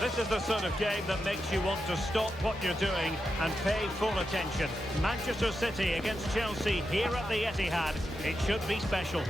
This is the sort of game that makes you want to stop what you're doing and pay full attention. Manchester City against Chelsea here at the Etihad. It should be special.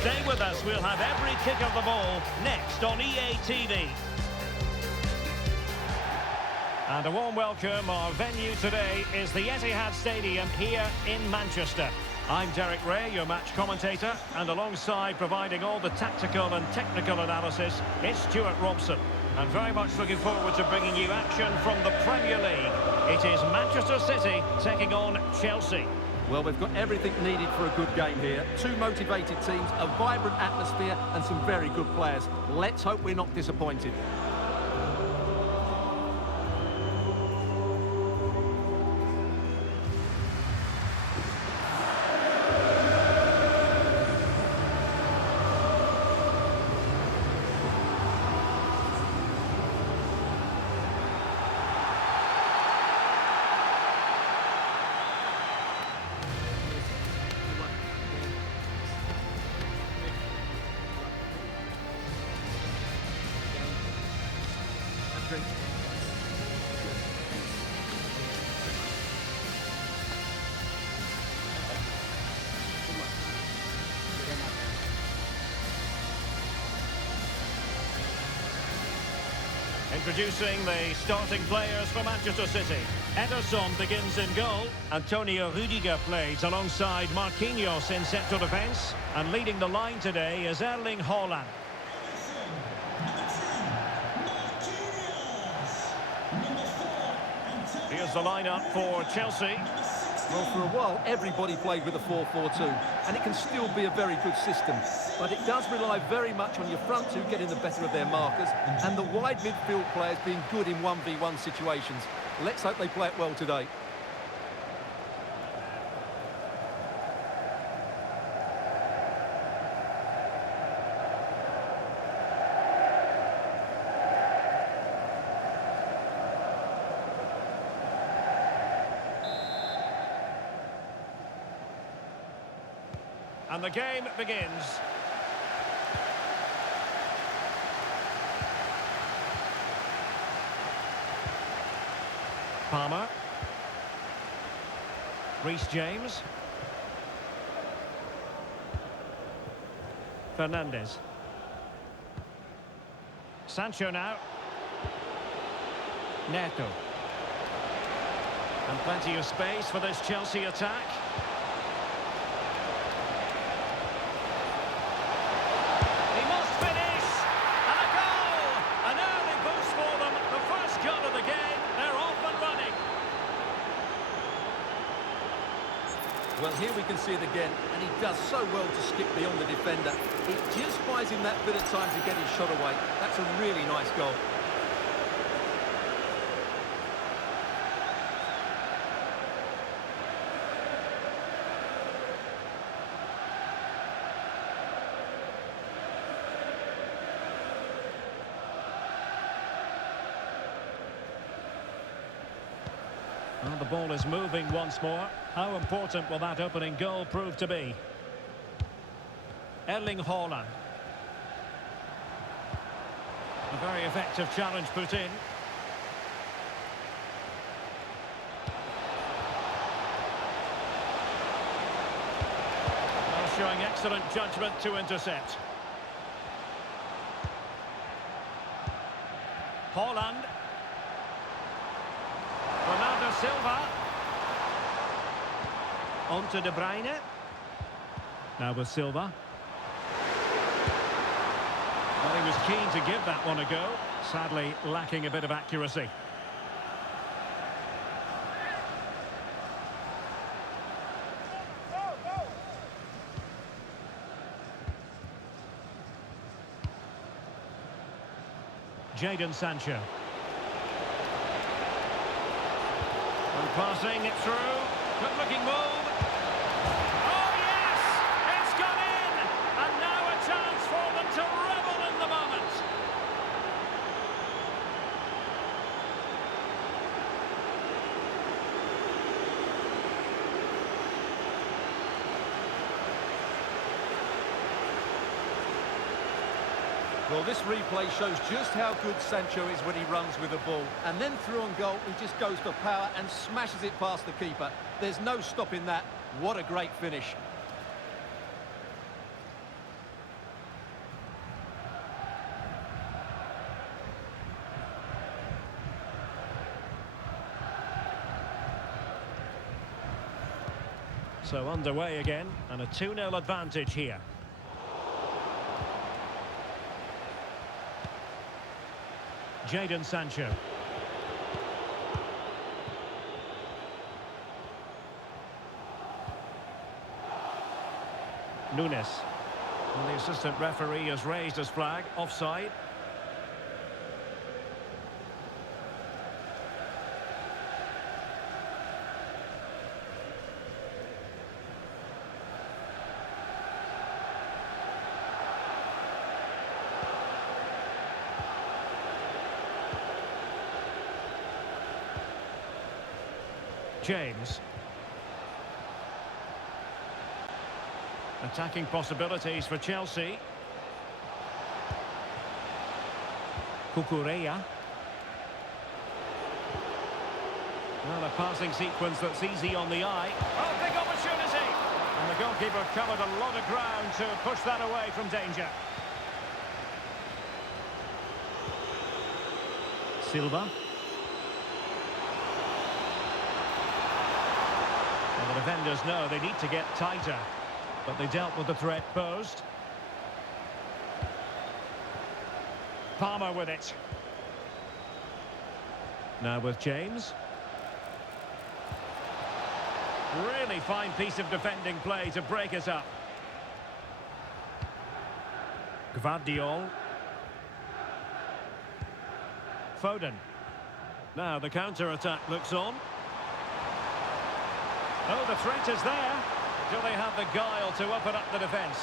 Stay with us. We'll have every kick of the ball next on EA TV. And a warm welcome. Our venue today is the Etihad Stadium here in Manchester. I'm Derek Ray, your match commentator, and alongside providing all the tactical and technical analysis, it's Stuart Robson. And very much looking forward to bringing you action from the Premier League. It is Manchester City taking on Chelsea. Well, we've got everything needed for a good game here. Two motivated teams, a vibrant atmosphere, and some very good players. Let's hope we're not disappointed. Introducing the starting players for Manchester City. Ederson begins in goal. Antonio Rudiger plays alongside Marquinhos in central defence. And leading the line today is Erling Haaland. Here's the lineup for Chelsea. Well, for a while, everybody played with a 4-4-2, and it can still be a very good system. But it does rely very much on your front two getting the better of their markers, and the wide midfield players being good in 1v1 situations. Let's hope they play it well today. And the game begins. Palmer. Reece James. Fernandez. Sancho now. Neto. And plenty of space for this Chelsea attack. Well, here we can see it again, and he does so well to skip beyond the defender. It just buys him that bit of time to get his shot away. That's a really nice goal. Well, the ball is moving once more. How important will that opening goal prove to be? Erling Haaland. A very effective challenge put in. Well, showing excellent judgment to intercept. Haaland. Bernardo Silva. On to De Bruyne. Now with Silva. Well, he was keen to give that one a go. Sadly, lacking a bit of accuracy. Jadon Sancho. And passing it through. Good looking move. Oh yes! It's gone in! And now a chance for them to revel in the moment. Well, this replay shows just how good Sancho is when he runs with the ball. And then through on goal, he just goes for power and smashes it past the keeper. There's no stopping that. What a great finish. So underway again, and a 2-0 advantage here. Jadon Sancho. Nunes. And the assistant referee has raised his flag, offside. James. Attacking possibilities for Chelsea. Cucurella. Well, a passing sequence that's easy on the eye. Oh, big opportunity! And the goalkeeper covered a lot of ground to push that away from danger. Silva. The defenders know they need to get tighter, but they dealt with the threat posed. Palmer with it. Now with James. Really fine piece of defending play to break us up. Guardiola. Foden. Now the counter-attack looks on. Oh, the threat is there. Do they have the guile to open up the defence?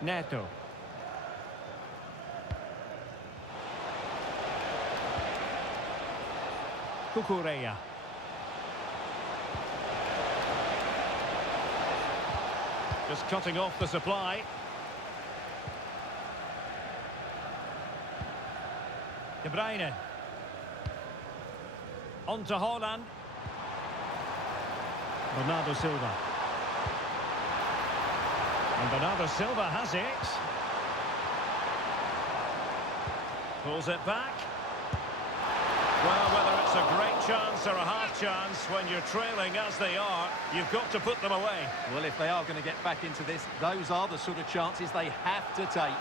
Neto. Cucurella. Just cutting off the supply. De Bruyne. On to Haaland. Bernardo Silva. And Bernardo Silva has it. Pulls it back. Well, whether it's a great chance or a half chance, when you're trailing as they are, you've got to put them away. Well, if they are going to get back into this, those are the sort of chances they have to take.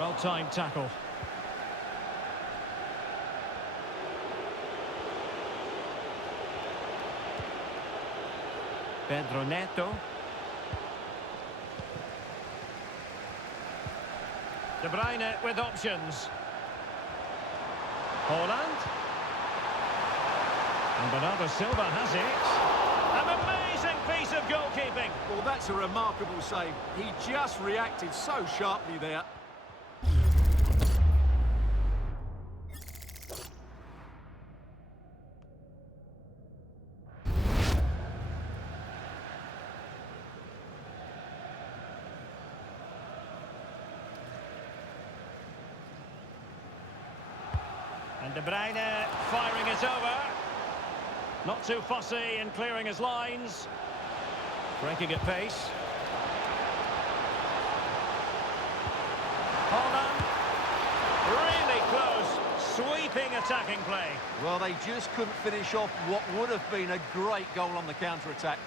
Well-timed tackle. Pedro Neto. De Bruyne with options. Haaland. And Bernardo Silva has it. An amazing piece of goalkeeping. Well, that's a remarkable save. He just reacted so sharply there. And De Bruyne firing it over. Not too fussy in clearing his lines. Breaking at pace. Haaland. Really close. Sweeping attacking play. Well, they just couldn't finish off what would have been a great goal on the counter-attack.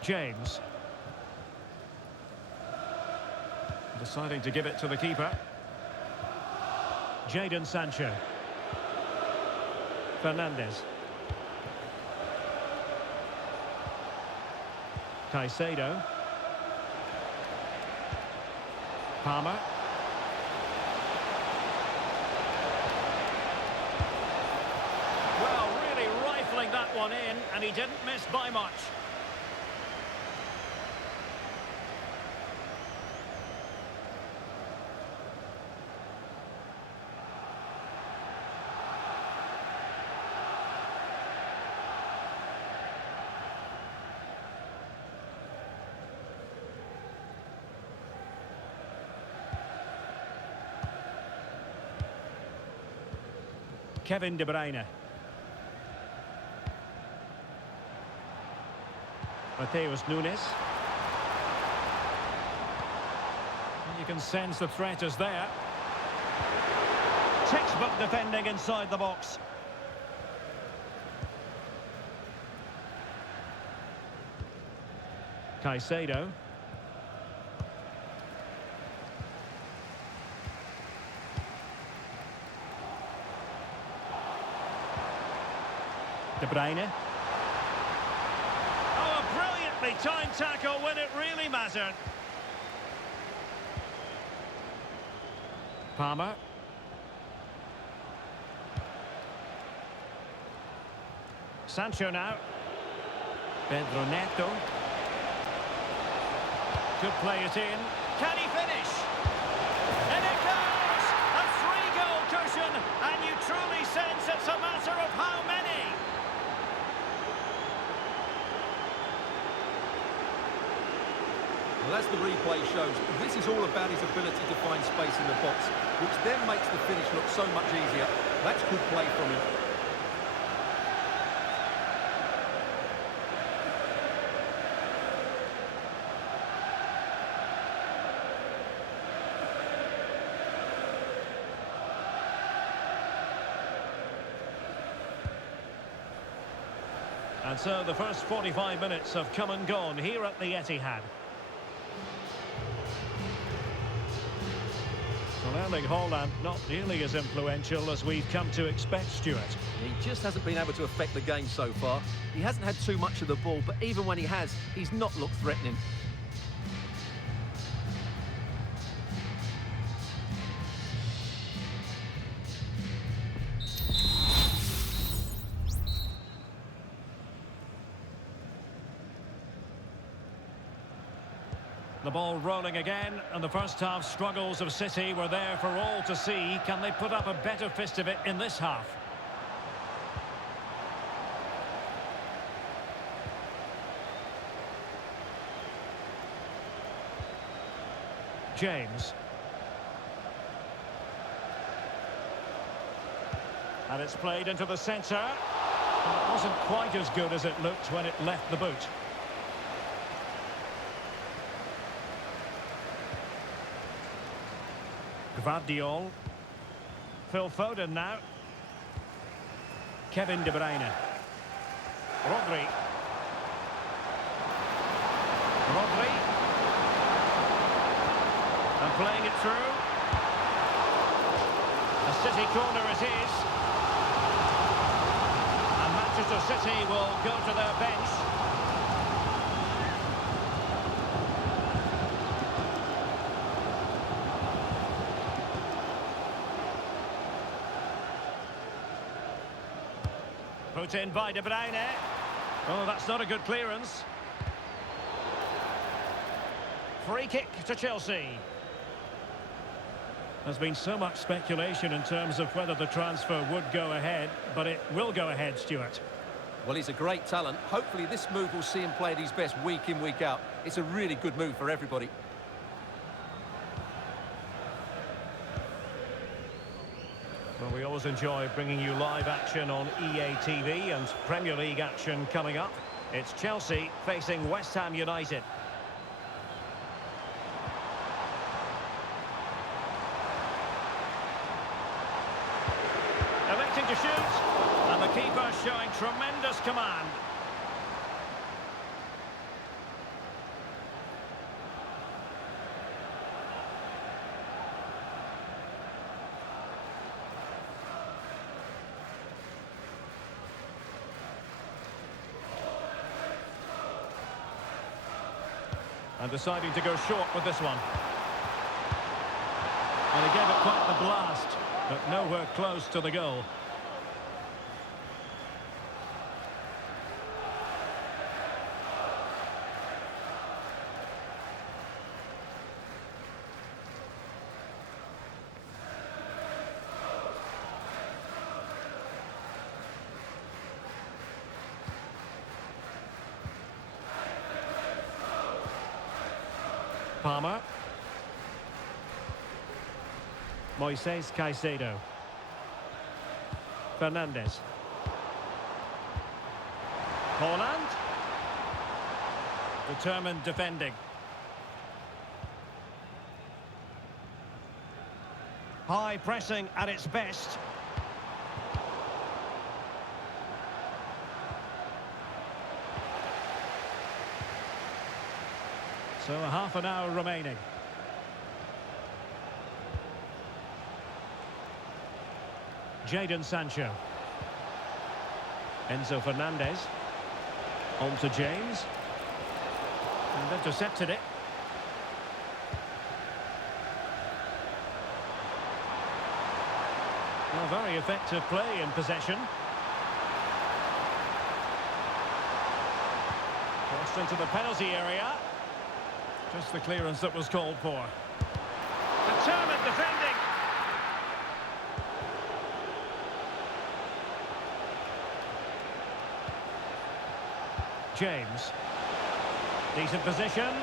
James. Deciding to give it to the keeper. Jadon Sancho. Fernandez. Caicedo. Palmer. Well, really rifling that one in, and he didn't miss by much. Kevin De Bruyne. Mateus Nunes. You can sense the threat is there. Textbook defending inside the box. Caicedo. De Bruyne. Oh, a brilliantly timed tackle when it really mattered. Palmer. Sancho now. Pedro Neto. Could play it in. Can he finish? And it goes! A 3-goal cushion, and you truly sense it's a matter of how many. Well, as the replay shows, this is all about his ability to find space in the box, which then makes the finish look so much easier. That's good play from him. And so the first 45 minutes have come and gone here at the Etihad. Well, Erling Haaland not nearly as influential as we've come to expect, Stuart. He just hasn't been able to affect the game so far. He hasn't had too much of the ball, but even when he has, he's not looked threatening. The ball rolling again, and the first half struggles of City were there for all to see. Can they put up a better fist of it in this half? James. And it's played into the centre. It wasn't quite as good as it looked when it left the boot. Guardiola. Phil Foden now. Kevin De Bruyne. Rodri. And playing it through. A City corner it is. And Manchester City will go to their bench. Put in by De Bruyne. Oh, that's not a good clearance. Free kick to Chelsea. There's been so much speculation in terms of whether the transfer would go ahead, but it will go ahead, Stuart. Well, he's a great talent. Hopefully this move will see him play at his best week in, week out. It's a really good move for everybody. Well, we always enjoy bringing you live action on EA TV and Premier League action coming up. It's Chelsea facing West Ham United. Electing to shoot, and the keeper showing tremendous command. And deciding to go short with this one. And he gave it quite the blast, but nowhere close to the goal. Palmer. Moises Caicedo. Fernandez. Haaland. Determined defending. High pressing at its best. So a half an hour remaining. Jadon Sancho. Enzo Fernández. On to James. And intercepted it. Well, very effective play in possession. Crossed into the penalty area. Just the clearance that was called for. Determined defending. James. Decent position.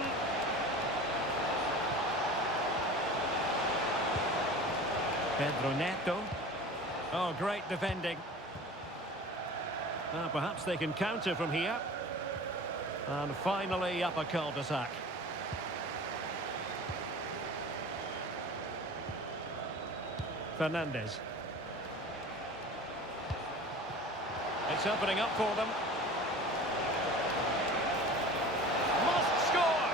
Pedro Neto. Oh, great defending. Perhaps they can counter from here. And finally up a cul-de-sac. Fernandez. It's opening up for them. Must score!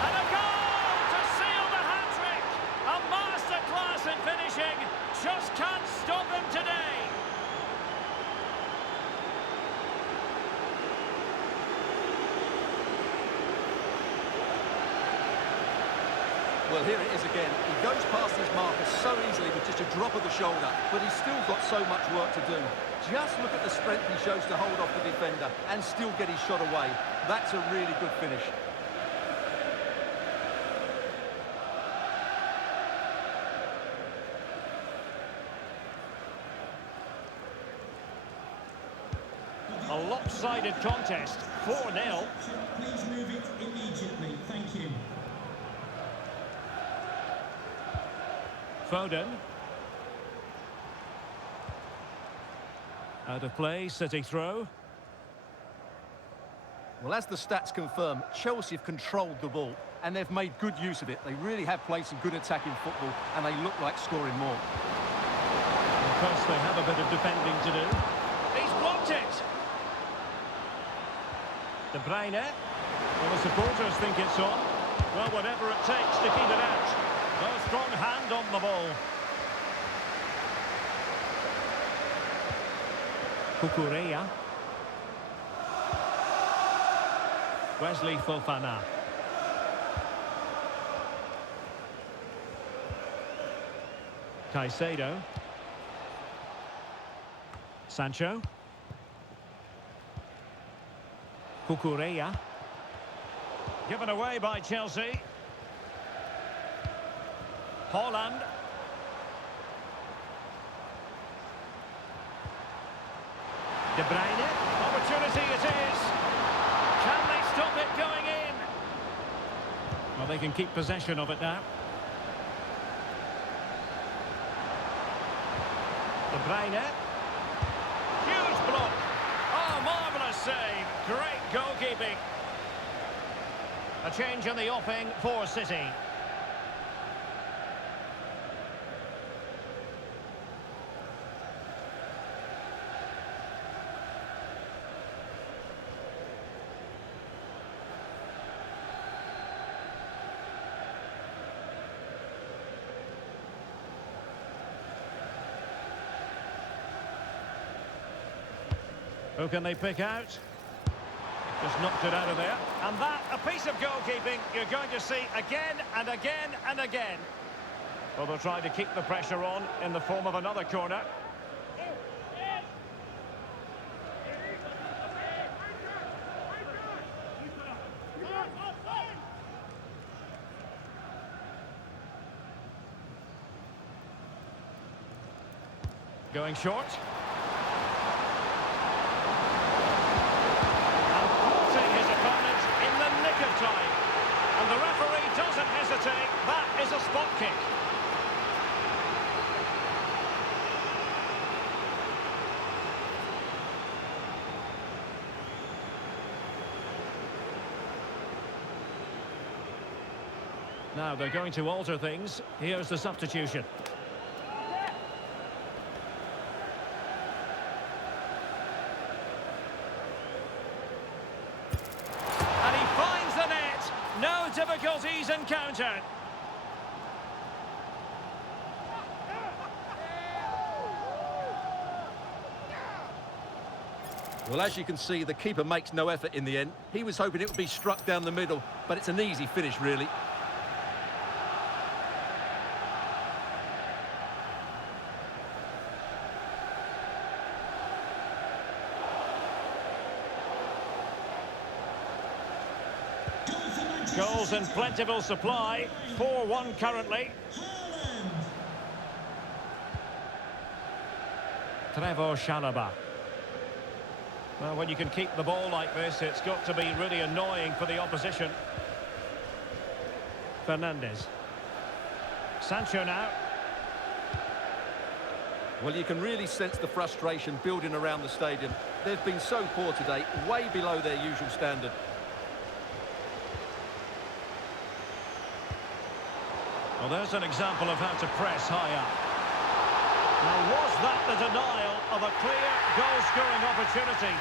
And a goal to seal the hat-trick! A masterclass in finishing. Just can't stop him today. Well, here it is again. He goes past his marker so easily with just a drop of the shoulder, but he's still got so much work to do. Just look at the strength he shows to hold off the defender and still get his shot away. That's a really good finish. A lopsided contest, 4-0. Please move it immediately. Thank you. Foden. Out of play, City throw. Well, as the stats confirm, Chelsea have controlled the ball and they've made good use of it. They really have played some good attacking football and they look like scoring more. Of course, they have a bit of defending to do. He's blocked it! De Bruyne. Well, the supporters think it's on. Well, whatever it takes to keep it out. No strong hand on the ball. Cucurella. Wesley Fofana. Caicedo. Sancho. Cucurella. Given away by Chelsea. Haaland. De Bruyne. Opportunity it is. Can they stop it going in? Well, they can keep possession of it now. De Bruyne. Huge block. Oh, marvellous save. Great goalkeeping. A change in the offing for City. Who can they pick out? Just knocked it out of there. And that, a piece of goalkeeping you're going to see again and again and again. Well, they'll try to keep the pressure on in the form of another corner. Going short. And thwarting his opponent in the nick of time. And the referee doesn't hesitate. That is a spot kick. Now they're going to alter things. Here's the substitution. No difficulties encountered. Well, as you can see, the keeper makes no effort in the end. He was hoping it would be struck down the middle, but it's an easy finish, really. Goals in plentiful supply. 4-1 currently. Trevor Chalobah. Well, when you can keep the ball like this, it's got to be really annoying for the opposition. Fernández. Sancho now. Well, you can really sense the frustration building around the stadium. They've been so poor today, way below their usual standard. Well, there's an example of how to press high up. Now, was that the denial of a clear goal-scoring opportunity?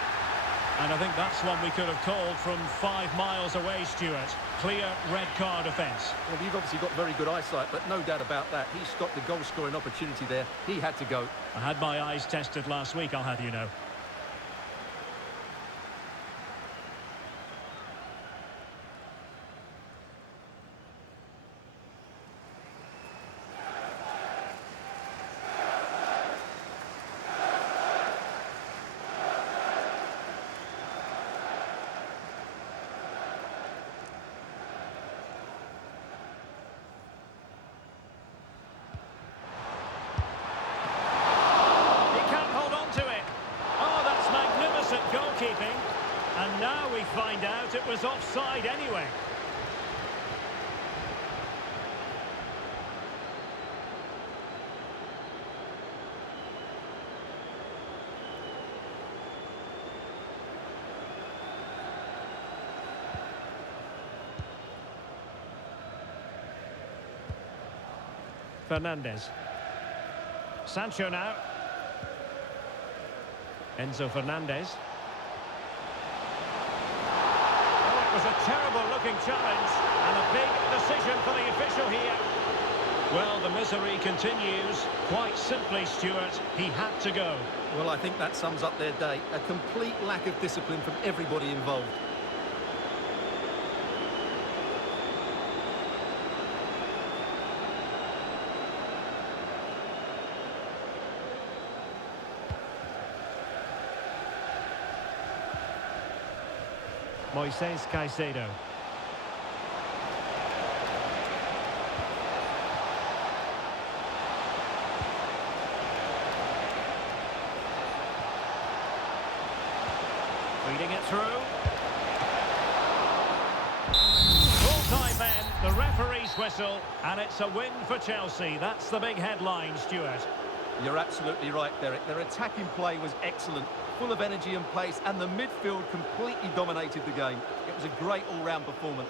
And I think that's one we could have called from 5 miles away, Stuart. Clear red card offence. Well, you've obviously got very good eyesight, but no doubt about that. He stopped the goal-scoring opportunity there. He had to go. I had my eyes tested last week, I'll have you know. Goalkeeping, and now we find out it was offside anyway. Fernández. Sancho now. Enzo Fernández. It was a terrible-looking challenge and a big decision for the official here. Well, the misery continues. Quite simply, Stuart, he had to go. Well, I think that sums up their day. A complete lack of discipline from everybody involved. Moises Caicedo. Feeding it through. Full time then, the referee's whistle, and it's a win for Chelsea. That's the big headline, Stuart. You're absolutely right, Derek. Their attacking play was excellent, full of energy and pace, and the midfield completely dominated the game. It was a great all-round performance.